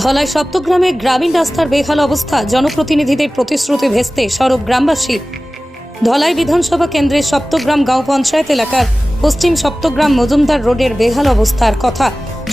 ধলাই সপ্তগ্রামে গ্রামীণ রাস্তার বেহাল অবস্থা, জনপ্রতিনিধিদের প্রতিশ্রুতি ভেস্তে সরব গ্রামবাসী। ধলাই বিধানসভা কেন্দ্রের সপ্তগ্রাম গাঁও পঞ্চায়েত এলাকার পশ্চিম সপ্তগ্রাম মজুমদার রোডের বেহাল অবস্থার কথা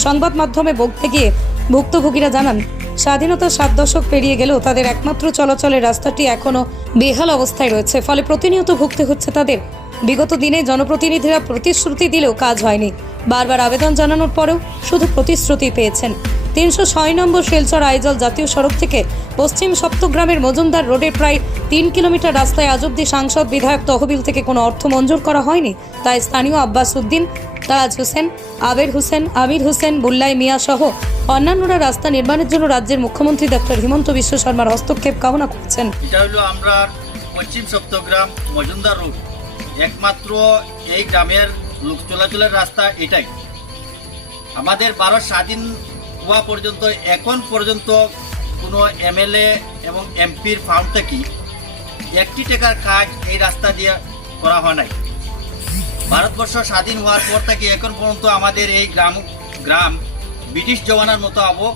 সংবাদ মাধ্যমে বলতে গিয়ে ভুক্তভোগীরা জানান স্বাধীনতার সাত দশক পেরিয়ে গেলেও তাদের একমাত্র চলাচলের রাস্তাটি এখনও বেহাল অবস্থায় রয়েছে, ফলে প্রতিনিয়ত ভুগতে হচ্ছে তাদের। বিগত দিনে জনপ্রতিনিধিরা প্রতিশ্রুতি দিলেও কাজ হয়নি। বারবার আবেদন জানানোর পরেও শুধু প্রতিশ্রুতি পেয়েছেন। তিনশো ছয় নম্বর শিলচর আইজল জাতীয় সড়ক থেকে পশ্চিম সপ্তগ্রামের মজুমদার রোডের প্রায় তিন কিলোমিটার রাস্তায় আজ অব্দি সাংসদ বিধায়ক তহবিল থেকে কোনো অর্থ মঞ্জুর করা হয়নি। তাই স্থানীয় আব্বাস উদ্দিন, তাজ হোসেন আবের হোসেন, আমির হোসেন, বুল্লাই মিয়া সহ অন্যান্যরা রাস্তা নির্মাণের জন্য রাজ্যের মুখ্যমন্ত্রী ডক্টর হিমন্ত বিশ্ব শর্মার হস্তক্ষেপ কামনা করছেন। এটা হলো আমরা পশ্চিম সপ্তগ্রাম মজুমদার রোড। একমাত্র এই গ্রামের লোক চলাচলের রাস্তা এটাই। আমাদের ভারত স্বাধীন হওয়া পর্যন্ত, এখন পর্যন্ত কোনো এমএলএ এবং এমপির ফান্ড থেকে একটি টাকার কাজ এই রাস্তা দিয়ে করা হয় নাই। ভারতবর্ষ স্বাধীন হওয়ার পর থেকে এখন পর্যন্ত আমাদের এই গ্রাম গ্রাম ব্রিটিশ জমানার মতো আবহ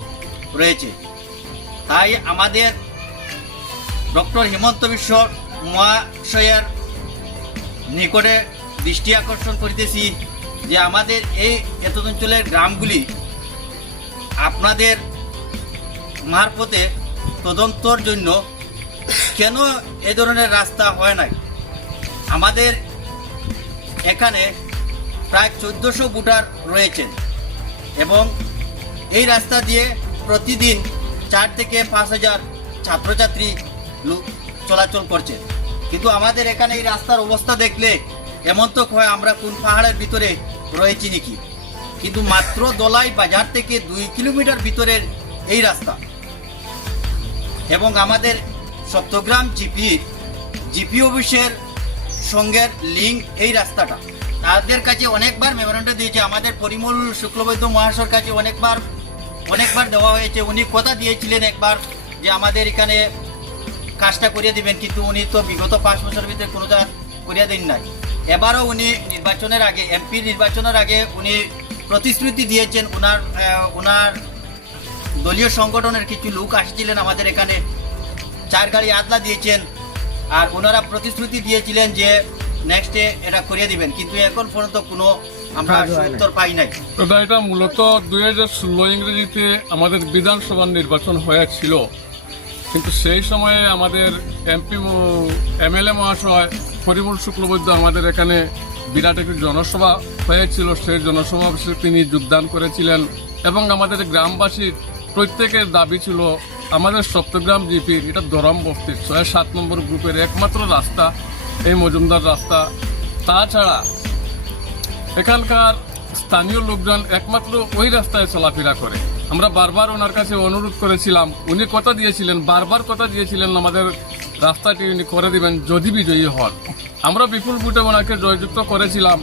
রয়েছে। তাই আমাদের ডক্টর হিমন্ত বিশ্ব মহাশয়ের নিকটে দৃষ্টি আকর্ষণ করিতেছি যে আমাদের এই এত অঞ্চলের গ্রামগুলি আপনাদের মারফতে তদন্তর জন্য কেন এ ধরনের রাস্তা হয় নাই? আমাদের এখানে প্রায় চোদ্দোশো ভোটার রয়েছেন এবং এই রাস্তা দিয়ে প্রতিদিন চার থেকে পাঁচ হাজার ছাত্রছাত্রী লো- চলাচল করছে। কিন্তু আমাদের এখানে এই রাস্তার অবস্থা দেখলে এমন তো হয় আমরা কোন পাহাড়ের ভিতরে রয়েছি নাকি? কিন্তু মাত্র দলাই বাজার থেকে দুই কিলোমিটার ভিতরের এই রাস্তা। এবং আমাদের সপ্তগ্রাম জিপি জিপি অফিসের সঙ্গের লিঙ্ক এই রাস্তাটা। তাদের কাছে অনেকবার মেমোরেন্ডাম দিয়েছে, আমাদের পরিমল শুক্লবৈদ্য মহাশয়ের কাছে অনেকবার অনেকবার দেওয়া হয়েছে। উনি কথা দিয়েছিলেন একবার যে আমাদের এখানে কাজটা করিয়ে দিবেন, কিন্তু উনি তো বিগত পাঁচ বছরের ভিতরে কোনো জায়গা করিয়ে দেন নাই। এবারও উনি নির্বাচনের আগে, এমপি নির্বাচনের আগে উনি প্রতিশ্রুতি দিয়েছেন ওনার ওনার দলীয় সংগঠনের কিছু লোক আসছিলেন আমাদের এখানে চার গাড়ি আদলা দিয়েছেন আর ওনারা প্রতিশ্রুতি দিয়েছিলেন যে নেক্সটে এটা করিয়ে দিবেন। কিন্তু এখন পর্যন্ত কোনো আমরা উত্তর পাই নাই। দাদা এটা মূলত দুই হাজার ষোলো ইংরেজিতে আমাদের বিধানসভার নির্বাচন হয়েছিল। কিন্তু সেই সময়ে আমাদের এমপি এমএলএ মহাশয় পরিমল শুক্লবৈদ্য আমাদের এখানে বিরাট একটি জনসভা হয়েছিল, সেই জনসভা তিনি যোগদান করেছিলেন এবং আমাদের গ্রামবাসীর প্রত্যেকের দাবি ছিল, আমাদের সপ্তগ্রাম জিপির এটা দরম বস্তির ছয় সাত নম্বর গ্রুপের একমাত্র রাস্তা, এই মজুমদার রাস্তা। তাছাড়া এখানকার স্থানীয় লোকজন একমাত্র ওই রাস্তায় চলাফেরা করে। আমরা বারবার ওনার কাছে অনুরোধ করেছিলাম, উনি কথা দিয়েছিলেন, বারবার কথা দিয়েছিলেন আমাদের রাস্তাটি উনি করে দিবেন যদি বিজয়ী হন। আমরা বিপুল বুটে ওনাকে জয়যুক্ত করেছিলাম।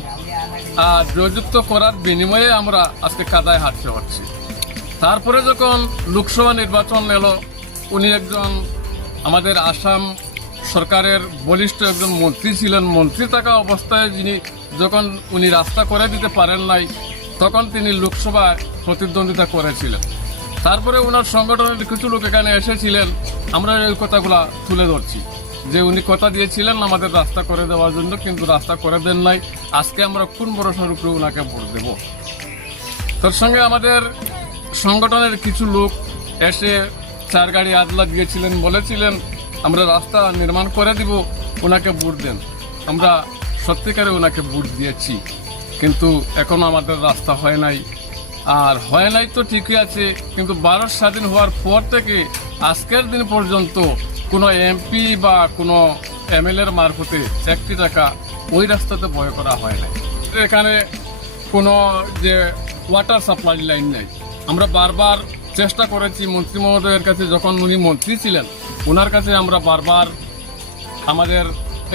আর জয়যুক্ত করার বিনিময়ে আমরা আজকে কাদায় হাঁটতে হচ্ছি। তারপরে যখন লোকসভা নির্বাচন এলো, উনি একজন আমাদের আসাম সরকারের বলিষ্ঠ একজন মন্ত্রী ছিলেন। মন্ত্রী থাকা অবস্থায় যিনি যখন উনি রাস্তা করে দিতে পারেন নাই, তখন তিনি লোকসভায় প্রতিদ্বন্দ্বিতা করেছিলেন। তারপরে ওনার সংগঠনের কিছু লোক এখানে এসেছিলেন। আমরা এই কথাগুলা তুলে ধরছি। যে উনি কথা দিয়েছিলেন আমাদের রাস্তা করে দেওয়ার জন্য, কিন্তু রাস্তা করে দেন নাই। আজকে আমরা কোন ভরসার উপরে ওনাকে ভোট দেবো? তার সঙ্গে আমাদের সংগঠনের কিছু লোক এসে চার গাড়ি আদলা দিয়েছিলেন, বলেছিলেন, আমরা রাস্তা নির্মাণ করে দিব ওনাকে ভোট দেন। আমরা সত্যিকারে ওনাকে ভোট দিয়েছি, কিন্তু এখনও আমাদের রাস্তা হয় নাই। আর হয় নাই তো ঠিকই আছে, কিন্তু ভারত স্বাধীন হওয়ার পর থেকে আজকের দিন পর্যন্ত কোনো এমপি বা কোনো এমএলএর মারফতে একটি টাকা ওই রাস্তাতে বয় করা হয় নাই। এখানে কোনো যে ওয়াটার সাপ্লাই লাইন নেই। আমরা বারবার চেষ্টা করেছি, মন্ত্রী মহোদয়ের কাছে যখন উনি মন্ত্রী ছিলেন ওনার কাছে আমরা বারবার আমাদের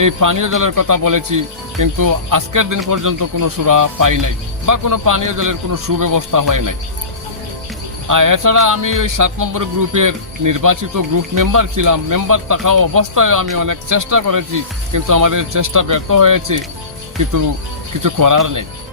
এই পানীয় জলের কথা বলেছি কিন্তু আজকের দিন পর্যন্ত কোনো সুরা পাই নাই বা কোনো পানীয় জলের কোনো সুব্যবস্থা হয় নাই। আর এছাড়া আমি ওই সাত নম্বর গ্রুপের নির্বাচিত গ্রুপ মেম্বার ছিলাম। মেম্বার থাকা অবস্থায় আমি অনেক চেষ্টা করেছি, কিন্তু আমাদের চেষ্টা ব্যর্থ হয়েছে, কিন্তু কিছু করার নেই।